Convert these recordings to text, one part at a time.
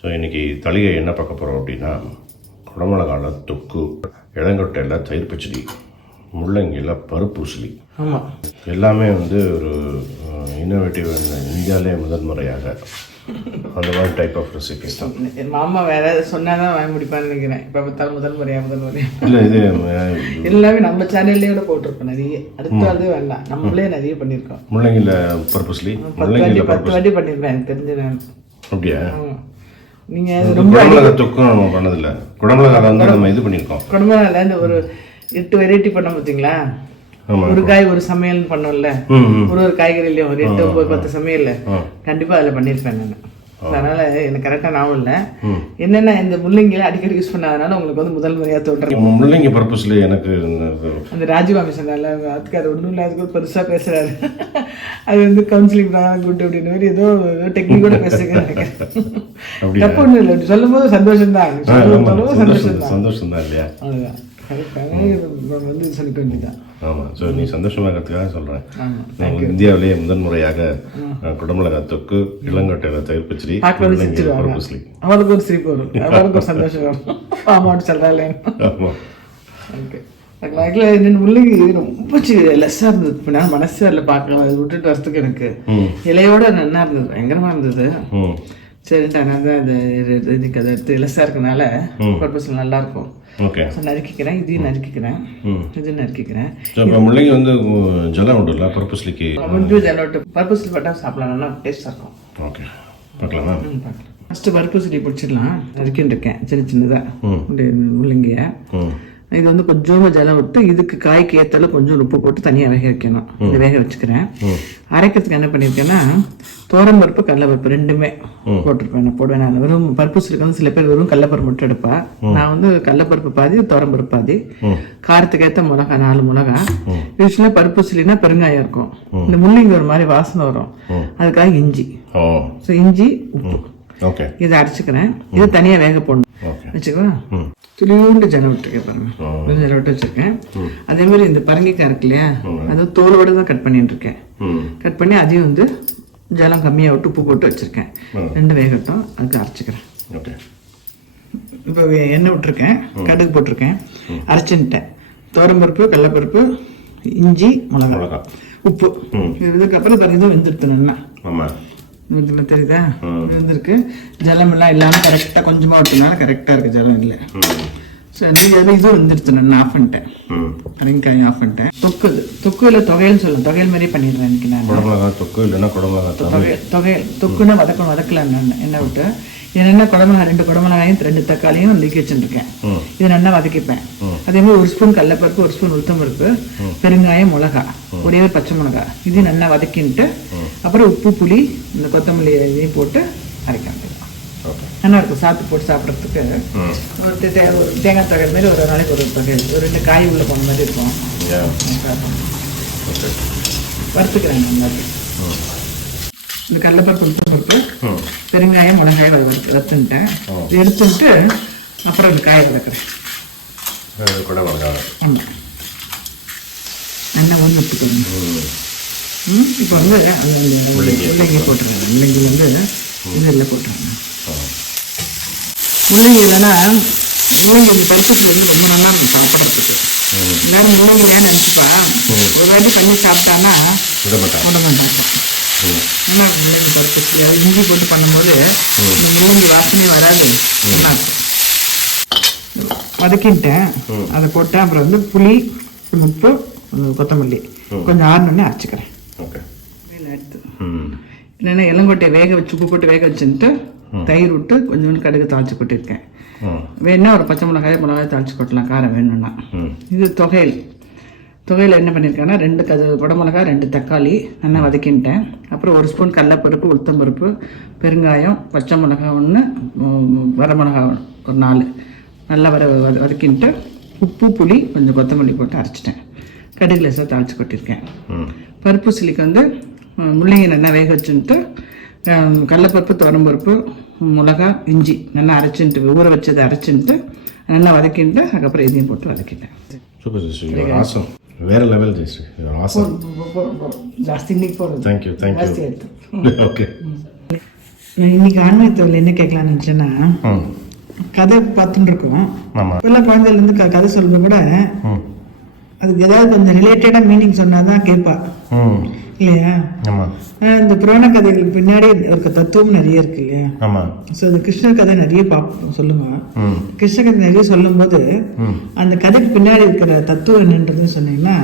So இன்றைக்கி தளிகை என்ன பார்க்க போகிறோம் அப்படின்னா, குடமிளகால தொக்கு, இளங்கொட்டையில் தயிர் பச்சடி, முள்ளங்கியில் பருப்பு உசிலி. ஆமாம், எல்லாமே வந்து ஒரு இன்னோவேட்டிவ், இந்தியாவிலே முதன்முறையாக அந்த மாதிரி டைப் ஆஃப் ரெசிபிஸ் தான். மாமா வேற ஏதாவது சொன்னால் தான் வாங்கி முடிப்பான்னு நினைக்கிறேன். இப்போ பார்த்தாலும் முதல் முறையாக இல்லை, இது எல்லாமே நம்ம சேனல்லே கூட போட்டிருக்கோம் நிறைய. அடுத்த வேண்டாம், நம்மளே நிறைய பண்ணியிருக்கோம். முள்ளங்கியில் பருப்பு உசிலி 10 வாட்டி பண்ணியிருப்பேன் எனக்கு தெரிஞ்சு நான். அப்படியா? நீங்கள் ரொம்ப குடமிளகா தொக்கும் நம்ம பண்ணதில்லை. குடமிளகால வந்து நம்ம இது பண்ணியிருக்கோம். குடமிளகால இந்த ஒரு 8 வெரைட்டி பண்ண பார்த்தீங்களா? ஒரு காய் ஒரு சமையல் பண்ணோம்ல, ஒரு காய்கறிலையும் ஒரு 8, 9, 10 சமையல் கண்டிப்பா அதில் பண்ணியிருப்பேன் நான். அதனால எனக்கு கரெக்டாக ஞாபகம் இல்லை. என்னென்ன இந்த முள்ளங்கில அடிக்கடி யூஸ் பண்ணாதனால உங்களுக்கு வந்து முதல் முறையாக தோன்றுறேன். முள்ளங்கி பர்பஸ்ல எனக்கு அந்த ராஜீவாமி சொன்னால அதுக்கு அது ஒன்றும் இல்லை, அதுக்கு பெருசாக பேசுறாரு. அது வந்து கவுன்சிலிங் குட் அப்படின்னு மாதிரி ஏதோ டெக்னிக்கோட பேசுறேன் நினைக்கிறேன். தப்பு ஒன்றும் இல்லை, சொல்லும் போது சந்தோஷம் தான், சந்தோஷம் தான் இல்லையா? அவ்வளோதான், வந்து சொல்லிக்க வேண்டியதான். ஆமாம். ஸோ நீ சந்தோஷமாகிறதுக்காக சொல்கிறேன். இந்தியாவிலேயே முதன்முறையாக குடமிளகா தொக்கு, இளங்கொட்டையில் தயிர் பச்சடி, அவளுக்கு ஒரு சிரிப்பு வரும், அவளுக்கு ஒரு சந்தோஷம் வரும். ஆமாட்டு சொல்கிறாள். ஆமாம், ஓகே. என்னென்ன முள்ளங்கி ரொம்ப லெஸ்ஸாக இருந்தது. இப்போ நான் மனசு அதில் பார்க்கலாம், அதை விட்டுட்டு வரத்துக்கு எனக்கு இலையோட நல்லா இருந்தது, பயங்கரமாக இருந்தது. சரின்ட்டு நான் தான் இதுக்கு அதை எடுத்து லெஸ்ஸாக இருக்கனால பர்பஸில் நல்லாயிருக்கும். ஓகே. ஸோ நறுக்கிக்கிறேன், இதையும் நறுக்கிக்கிறேன், இதையும் நறுக்கிக்கிறேன். முள்ளங்கி வந்து ஜலம் உண்டு இல்லை பர்பஸ்லிக்கு? கொஞ்சம் ஜலம் விட்டு பர்பஸ்லி பட்டால் சாப்பிடலாம், நல்லா டேஸ்ட்டாக இருக்கும். ஓகே, பார்க்கலாமா? பார்க்கலாம். ஃபஸ்ட்டு பருப்புசிலி பிடிச்சிடலாம். நறுக்கின்னு இருக்கேன் சின்ன சின்னதாக முள்ளங்கியை. இது வந்து கொஞ்சமாக ஜலம் விட்டு இதுக்கு காய்க்கு ஏற்றாலும் கொஞ்சம் உப்பு போட்டு தனியாக வேக வைக்கணும். இது வேக வச்சுக்கிறேன். அரைக்கிறதுக்கு என்ன பண்ணியிருக்கேன்னா, பருப்பு கடலைப்பருப்பு ரெண்டுமே போட்டிருப்பேன். நான் போடுவேன். நான் வெறும் பருப்பு சிலிக்கு வந்து சில பேர் வெறும் கடலைப்பருப்பு மட்டும் எடுப்பா. நான் வந்து கடலைப்பருப்பு பாதி, பருப்பு பாதி, காரத்துக்கு ஏற்ற மிளகா 4 மிளகா. யூஸ்வலாக பருப்பு சிலினா பெருங்காயம் இருக்கும். இந்த முள்ளங்கி ஒரு மாதிரி வாசனை வரும், அதுக்காக இஞ்சி. ஸோ இஞ்சி, உப்பு, இதை அரைச்சிக்கிறேன். இதை தனியாக வேக போடணும் வச்சுக்கோ. துளியோண்டு ஜலம் விட்டுருக்கேன் பாருங்க, கொஞ்சம் ஜலம் விட்டு வச்சிருக்கேன். அதே மாதிரி இந்த பரங்கிக்காய் இருக்கு இல்லையா, அதை தோலோட தான் கட் பண்ணிட்டு இருக்கேன். கட் பண்ணி அதையும் வந்து ஜலம் கம்மியாக விட்டு உப்பு போட்டு வச்சிருக்கேன். 2 வேகட்டும், அதுக்கு அரைச்சிக்கிறேன். இப்போ எண்ணெய் விட்டுருக்கேன், கடுகு போட்டிருக்கேன், அரைச்சுட்டேன். பருப்பு, கடலைப்பருப்பு, இஞ்சி, மிளகா, உப்பு. இதுக்கப்புறம் பாருங்க வெந்துடுத்தணும்னா இதில் தெரியுதா, இருந்திருக்கு. ஜலம் எல்லாம் இல்லாமல் கரெக்டாக கொஞ்சமாக விட்டனால கரெக்டாக இருக்குது, ஜலம் இல்லை. சரி, இதுவும் வந்துடுத்துணும். நான் ஆஃப் பண்ணிட்டேன், பரங்கிக்காயும் ஆஃப் பண்ணிட்டேன். தொக்கு இல்லை தொகையல்னு சொல்லலாம், தொகையல் மாதிரியே பண்ணிடுறேன் இன்னைக்கு நான். தொக்கு இல்லைன்னா தொகையல் தொக்குன்னா வதக்கலாம் நான் எண்ணெய் விட்டு. என்னென்ன குடமிளகா 2 குடமிளகாயும் 2 தக்காளியும் நீக்கி வச்சுருக்கேன். இதை நல்லா வதக்கிப்பேன். அதே மாதிரி 1 ஸ்பூன் கடலைப்பருப்பு, 1 ஸ்பூன் உளுத்தம்பருப்பு, பெருங்காயம், மிளகா, ஒரே ஒரு பச்சை மிளகா, இதையும் நல்லா வதக்கின்ட்டு அப்புறம் உப்பு, புளி, இந்த கொத்தமல்லி இதையும் போட்டு அரைக்காங்க. நல்லா இருக்கும் சாப்பிட்டு போட்டு சாப்பிட்றதுக்கு. ஒரு தேங்காய் தொகை மாதிரி ஒரு நாளைக்கு ஒரு தொகை, ஒரு 2 காய் உள்ள போன மாதிரி இருக்கும். வறுத்துக்கிறேன் நல்லா. இந்த கடலைப்பருப்பு, உளுத்தம்பருப்பு, பெருங்காயம், மிளகாய் வறுத்துட்டேன். எடுத்துட்டு அப்புறம் இந்த காயை வதக்குறேன். ஆமாம், நல்லா வந்துட்டுக்கணும். இப்போ வந்து அந்த முள்ளங்கி போட்டுருங்க. முள்ளங்கி வந்து இதில் போட்டுருங்க. முள்ளங்கி இல்லைன்னா முள்ளங்கி இந்த பருப்பு வந்து ரொம்ப நல்லா இருக்கும் சாப்பிட்றதுக்கு. எல்லாரும் முள்ளங்கி ஏன்னு நினச்சிப்பா, ஒரு வாட்டி பண்ணி சாப்பிட்டான்னா விட மாட்டாங்க. நல்லா இருக்கும் முள்ளங்கி பருப்பு. அது இஞ்சி போட்டு பண்ணும்போது இந்த முள்ளங்கி வாசனையும் வராது, நல்லா இருக்கும். வதக்கின்ட்டேன், அதை போட்டேன். அப்புறம் வந்து புளி, உப்பு, கொத்தமல்லி கொஞ்சம் ஆறினோடனே அரைச்சிக்கிறேன். எடுத்து இல்லைன்னா இளங்கொட்டையை வேக வச்சு உப்பு போட்டு வேக வச்சுட்டு தயிர் விட்டு கொஞ்சோண்டு கடுகு தாளிச்சு கொட்டியிருக்கேன். வேணுன்னா ஒரு பச்சை மிளகாய் தாளிச்சு கொட்டலாம், காரம் வேணும்னா. இது தொகையில் என்ன பண்ணியிருக்கேன்னா 2 குடமிளகா, 2 தக்காளி நல்லா வதக்கின்ட்டேன். அப்புறம் 1 ஸ்பூன் கடலைப்பருப்பு, உளுத்தம்பருப்பு, பெருங்காயம், பச்சை மிளகா 1, வரமிளகா ஒரு 4 நல்லா வதக்கின்ட்டு உப்பு, புளி, கொஞ்சம் கொத்தமல்லி போட்டு அரைச்சிட்டேன். கடுகு லேசாக தாளிச்சு கொட்டியிருக்கேன். பருப்பு சிலிக்கு வந்து முள்ளங்கி நல்லா வேக வச்சுட்டு கடலைப்பருப்பு, துவரம்பருப்பு, மிளகா, இஞ்சி நல்லா அரைச்சிட்டு ஊற வச்சதை அரைச்சிட்டு நல்லா வதக்கிட்டு அதுக்கப்புறம் இதையும் போட்டு வதக்கிட்டேன். வேற லெவல் ಜಾಸ್ತಿ ಇನ್ನಿಗೆ ಥ್ಯಾಂಕ್ ಯು ಓಕೆ. நான் இன்னைக்கு ஆன்மீகத்தில் என்ன கேட்கலான்னு நினச்சேன்னா, ம் கதை பார்த்துட்டு இருக்கோம். ஆமாம். இப்பெல்லாம் குழந்தையிலேருந்து கதை சொல்றது கூட அதுக்கு ஏதாவது கொஞ்சம் ரிலேட்டடாக மீனிங் சொன்னாதான் கேட்பா ம் இல்லையா? ஆமாம். இந்த புராண கதைகளுக்கு பின்னாடி ஒரு தத்துவம் நிறைய இருக்கு இல்லையா? ஆமாம். ஸோ அது கிருஷ்ணர் கதை நிறைய சொல்லுங்க. ம் கிருஷ்ண கதை நிறைய சொல்லும் போது அந்த கதைக்கு பின்னாடி இருக்கிற தத்துவம் என்னன்றது சொன்னீங்கன்னா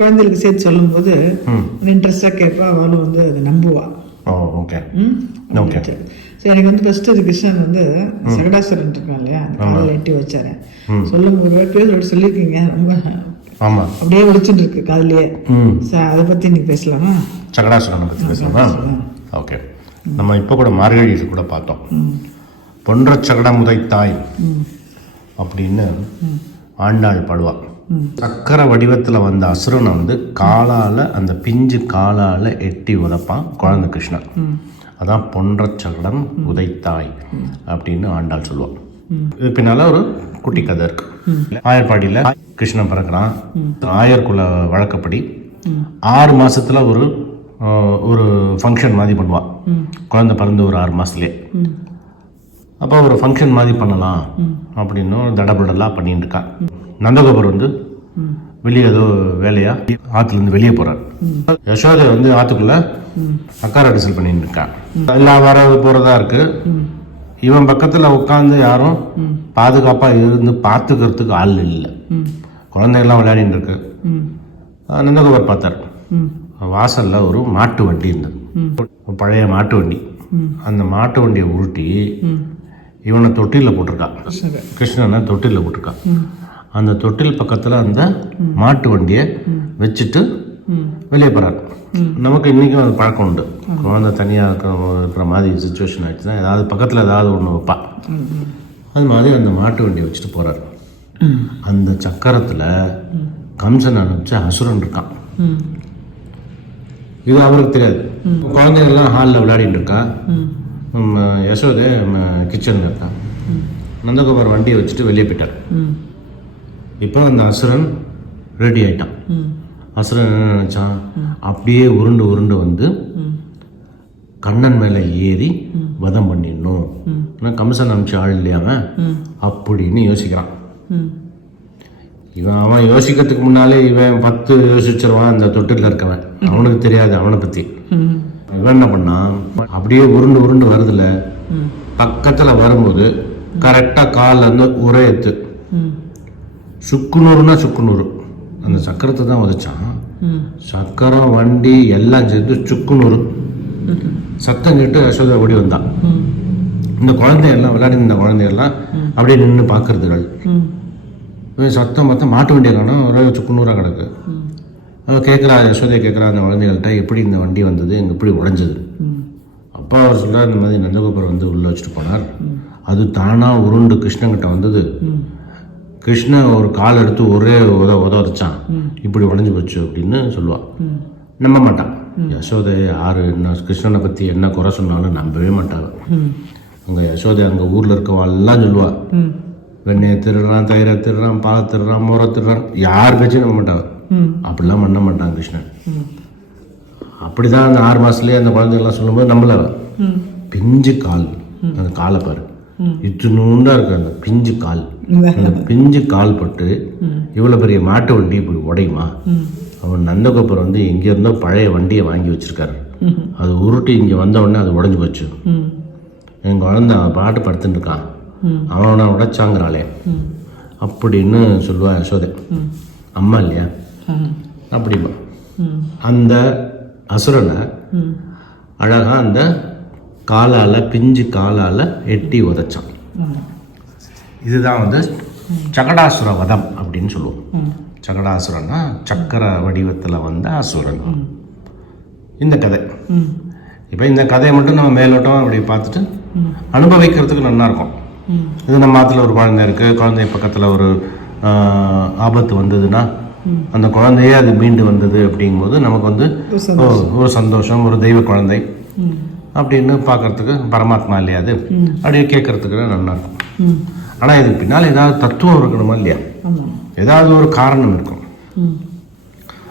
குழந்தைகளுக்கு சேர்த்து சொல்லும் போது இன்ட்ரெஸ்டா கேட்பா, அவளும் வந்து அதை நம்புவா. ஓ ஓகே ஓகே. சரி, எனக்கு வந்து ஃபர்ஸ்ட் அது கிருஷ்ணன் வந்து சகடாசுரன் இருக்கான் இல்லையா, அந்த காலையில் எட்டி வச்சாரு சொல்லும் ஒரு பேர் சொல்லியிருக்கீங்க, ரொம்ப ஆமாம் அப்படியே ஒழிச்சுட்டு இருக்கு காதலியே. அதை பத்தி நீ பேசலாமா? சகடாசுரனை பற்றி பேசலாமா? ஓகே. நம்ம இப்போ கூட மார்கழியில் கூட பார்த்தோம், பொன்ற சகடம் உதைத்தாய் அப்படின்னு ஆண்டாள் பாடுவா. சக்கர வடிவத்தில் வந்த அசுரனை வந்து காலால், அந்த பிஞ்சு காலால் எட்டி உதைப்பான் குழந்தை கிருஷ்ணன். அதான் பொன்ற சகடம் உதைத்தாய் அப்படின்னு ஆண்டாள் சொல்லுவான். இது பின்னால ஒரு குட்டி கதை இருக்கு. ஆயர்பாடியில் கிருஷ்ணன் பிறக்கிறான். ஆயர்குல வழக்கப்படி 6 மாசத்துல ஒரு ஃபங்க்ஷன் மாதிரி பண்ணுவான். குழந்தை பிறந்து ஒரு 6 மாசத்துலேயே. அப்போ ஒரு ஃபங்க்ஷன் மாதிரி பண்ணலாம் அப்படின்னு தடபுடலாக பண்ணிட்டு இருக்கான். நந்தகோபர் வந்து வெளியே ஏதோ வேலையா ஆற்றுலேருந்து வெளியே போகிறார். யசோதை வந்து ஆற்றுக்குள்ள அக்கார அடிசல் பண்ணிட்டு இருக்கான். எல்லாம் வர போகிறதா இருக்கு. இவன் பக்கத்தில் உட்காந்து யாரும் பாதுகாப்பாக இருந்து பார்த்துக்கிறதுக்கு ஆள் இல்லை. குழந்தைகள்லாம் விளையாடிட்டு இருக்கு. நந்தகோபர் பார்த்தார், வாசல்ல ஒரு மாட்டு வண்டி இருந்தது, பழைய மாட்டு வண்டி. அந்த மாட்டு வண்டியை உருட்டி இவனை தொட்டிலில் போட்டிருக்கான், கிருஷ்ணனை தொட்டிலில் போட்டிருக்கான். அந்த தொட்டில் பக்கத்தில் அந்த மாட்டு வண்டியை வச்சுட்டு வெளியே போகிறார். நமக்கு இன்றைக்கும் அது பழக்கம் உண்டு. குழந்தை தனியாக இருக்கிற மாதிரி சுச்சுவேஷன் ஆகிடுச்சுன்னா ஏதாவது பக்கத்தில் ஏதாவது ஒன்று வைப்பா. அது மாதிரி அந்த மாட்டு வண்டியை வச்சுட்டு போகிறார். அந்த சக்கரத்தில் கம்சன் அனுப்பிச்ச அசுரன் இருக்கான். இது அவருக்கு தெரியாது. குழந்தைங்கள்லாம் ஹாலில் விளையாடிட்டு இருக்கா. யசோதை கிச்சனில் இருக்கா. நந்தகோபர் வண்டியை வச்சுட்டு வெளியே போயிட்டார். இப்போ அந்த அசுரன் ரெடி ஆயிட்டான். அசுரன் என்ன நினைச்சான், அப்படியே உருண்டு உருண்டு வந்து கண்ணன் மேலே ஏறி வதம் பண்ணிடணும், கம்சன் அனுப்பிச்ச ஆள் இல்லையாம அப்படின்னு யோசிக்கிறான். அவன் யோசிக்கிறதுக்கு முன்னாலே இவன் 10 யோசிச்சிருவான். அந்த தொட்டில் இருக்கவன் அவனுக்கு தெரியாது அவனை பற்றி. இவன் என்ன பண்ணான், அப்படியே உருண்டு உருண்டு வருதுல, பக்கத்தில் வரும்போது கரெக்டாக காலில் இருந்து ஒரே எத்து சுக்குநூறுனா சுக்குநூறு அந்த சக்கரத்தை தான் உதைச்சான். சக்கரம் வண்டி எல்லாம் சேர்ந்து சுக்குநூறு சத்தம் கேட்டு யசோதா ஓடி வந்தான். இந்த குழந்தையெல்லாம் விளையாடி, இந்த குழந்தையெல்லாம் அப்படியே நின்று பார்க்கறதுகள். சத்தம் பார்த்தா மாட்டு வண்டியை காணும், ஒரே சுக்குநூறாக கிடக்கு. அவள் கேட்குறா, யசோதையை கேட்குறா அந்த குழந்தைகள்கிட்ட, எப்படி இந்த வண்டி வந்தது, எங்க எப்படி உடைஞ்சது? அப்பா அவர் சொல்கிறார், இந்த மாதிரி நந்தகோபுரம் வந்து உள்ளே வச்சுட்டு போனார், அது தானாக உருண்டு கிருஷ்ணங்கிட்ட வந்தது. கிருஷ்ணன் ஒரு கால் எடுத்து ஒரே உதச்சான், இப்படி உடஞ்சி போச்சு அப்படின்னு சொல்லுவாள். நம்ப மாட்டான். யசோதை யார் என்ன கிருஷ்ணனை பற்றி என்ன குறை சொன்னாலும் நம்பவே மாட்டாங்க. அங்கே யசோதை அங்கே ஊரில் இருக்கவாள்லாம் சொல்லுவா, வெண்ணெயை திருடுறான், தயிரை திருடுறான், பாலை திருடுறான், மோரை திருடுறான், யார் பேச்சும் நம்ப மாட்டாங்க. அப்படிலாம் பண்ண மாட்டான் கிருஷ்ணன். அப்படிதான் அந்த 6 மாதத்துலேயே அந்த குழந்தைகள்லாம் சொல்லும்போது நம்மள பிஞ்சு கால், அந்த காலை பாரு, இத்தினூண்டா இருக்கு அந்த பிஞ்சு கால். அந்த பிஞ்சு கால் பட்டு இவ்வளோ பெரிய மாட்டு வண்டி இப்படி உடையுமா? அவன் நந்தகோபுரம் வந்து எங்கேருந்தோ பழைய வண்டியை வாங்கி வச்சிருக்காரு. அது உருட்டி இங்கே வந்த உடனே அது உடஞ்சி போச்சு. என் குழந்தை பாட்டு படுத்துட்டு இருக்கான், அவனை உடைச்சாங்கிறாளே அப்படின்னு சொல்லுவா யசோதை. அம்மா இல்லையா அப்படிமா. அந்த அசுரனை அழகா அந்த காலால், பிஞ்சு காலால் எட்டி உதைச்சான். இதுதான் வந்து சகடாசுர வதம் அப்படின்னு சொல்லுவோம். சகடாசுரன்னா சக்கர வடிவத்தில் வந்த அசுரன். இந்த கதை. இப்போ இந்த கதையை மட்டும் நம்ம மேலோட்டம் அப்படி பார்த்துட்டு அனுபவிக்கிறதுக்கு நல்லா இருக்கும். இது நம்ம ஆற்றுல ஒரு குழந்தை இருக்குது, குழந்தை பக்கத்தில் ஒரு ஆபத்து வந்ததுன்னா அந்த குழந்தையே அது மீண்டு வந்தது அப்படிங்கும்போது நமக்கு வந்து ஒரு சந்தோஷம், ஒரு தெய்வ குழந்தை அப்படின்னு பார்க்கறதுக்கு பரமாத்மா இல்லையா அது, அப்படியே கேட்கறதுக்கு நல்லா இருக்கும். ஆனால் இதுக்கு பின்னால் ஏதாவது தத்துவம் இருக்கணுமா இல்லையா? ஏதாவது ஒரு காரணம் இருக்கும்.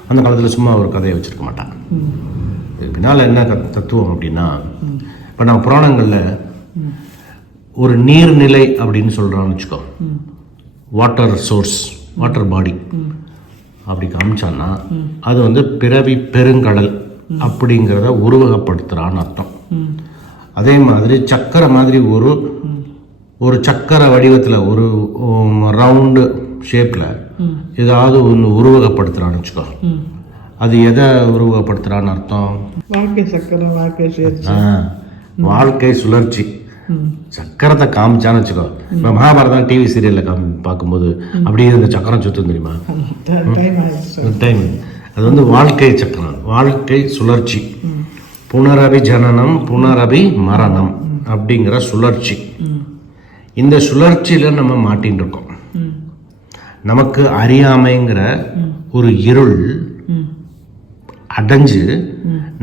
அந்த காலத்தில் சும்மா ஒரு கதையை வச்சிருக்க மாட்டாங்க. இதுக்கு பின்னால் என்ன தத்துவம் அப்படின்னா, இப்போ நான் புராணங்களில் ஒரு நீர்நிலை அப்படின்னு சொல்கிறான்னு வச்சுக்கோ, வாட்டர் சோர்ஸ், வாட்டர் பாடி அப்படி காமிச்சான்னா அது வந்து பிறவி பெருங்கடல் அப்படிங்கிறத உருவகப்படுத்துகிறான்னு அர்த்தம். அதே மாதிரி சக்கரை மாதிரி ஒரு சக்கரை வடிவத்தில் ஒரு ரவுண்டு ஷேப்பில் ஏதாவது ஒன்று உருவகப்படுத்துகிறான்னு வச்சுக்கோ, அது எதை உருவகப்படுத்துகிறான்னு அர்த்தம்? வாழ்க்கை சக்கரம், வாழ்க்கை சுழற்சி. வாழ்க்கை சுழற்சி. சக்கரத்தை காமிச்சான்னு வச்சுக்கோ, இப்போ மகாபாரதம் டிவி சீரியலில் பார்க்கும்போது அப்படியே இந்த சக்கரம் சுற்றும் தெரியுமா? டைம். அது வந்து வாழ்க்கை சக்கரம், வாழ்க்கை சுழற்சி. புனரபி ஜனனம் புனரபி மரணம் அப்படிங்கிற சுழற்சி. இந்த சுழற்சியில் நம்ம மாட்டின்னு இருக்கோம். நமக்கு அறியாமைங்கிற ஒரு இருள் அடைஞ்சு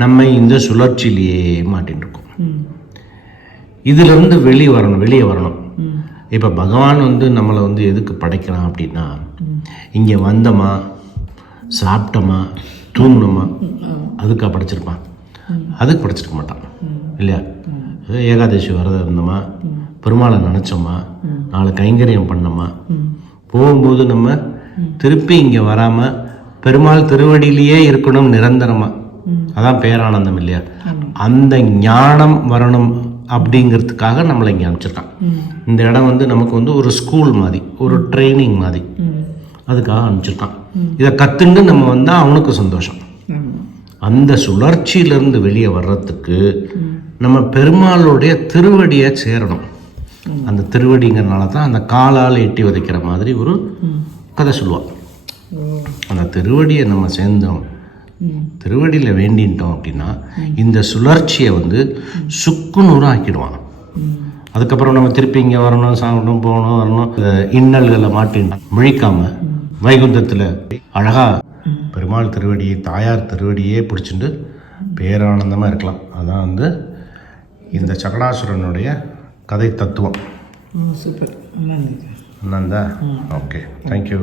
நம்ம இந்த சுழற்சியிலேயே மாட்டின்னு இருக்கோம். இதிலிருந்து வெளியே வரணும். இப்போ பகவான் வந்து நம்மளை வந்து எதுக்கு படைக்கிறான் அப்படின்னா, இங்கே வந்தோமா, சாப்பிட்டோமா, தூங்கினோமா, அதுக்காக படைச்சிருப்பான். அதுக்கு படைச்சிருக்க மாட்டான் இல்லையா? ஏகாதசி விரதம் இருந்தோமா, பெருமாளை நினச்சோமா, நாலு கைங்கரியம் பண்ணோமா, போகும்போது நம்ம திருப்பி இங்கே வராமல் பெருமாள் திருவடியிலேயே இருக்கணும் நிரந்தரமாக. அதான் பேரானந்தம் இல்லையா? அந்த ஞானம் வரணும் அப்படிங்கிறதுக்காக நம்மளை இங்கே அனுப்பிச்சிருக்கான். இந்த இடம் வந்து நமக்கு வந்து ஒரு ஸ்கூல் மாதிரி, ஒரு ட்ரைனிங் மாதிரி, அதுக்காக அனுப்பிச்சிருக்கான். இதை கற்றுண்டு நம்ம வந்தால் அவனுக்கு சந்தோஷம். அந்த சுழற்சியிலேருந்து வெளியே வர்றதுக்கு நம்ம பெருமாளுடைய திருவடியை சேரணும். அந்த திருவடிங்கிறனால தான் அந்த காலால் எட்டி உதைக்கிற மாதிரி ஒரு கதை சொல்லுவாள். அந்த திருவடியை நம்ம சேர்ந்தோம், திருவடியில் வேண்டின்ட்டோம் அப்படின்னா இந்த சுழற்சியை வந்து சுக்குநூறு ஆக்கிடுவான். அதுக்கப்புறம் நம்ம திருப்பி இங்கே வரணும், சாப்பிடணும், போகணும், வரணும், இன்னல்களை மாட்டின்னு முழிக்காம வைகுந்தத்தில் அழகா பெருமாள் திருவடியை, தாயார் திருவடியே பிடிச்சிட்டு பேரானந்தமாக இருக்கலாம். அதான் வந்து இந்த சகடாசுரனுடைய கதை தத்துவம். சூப்பர். நந்தா. Okay, thank you.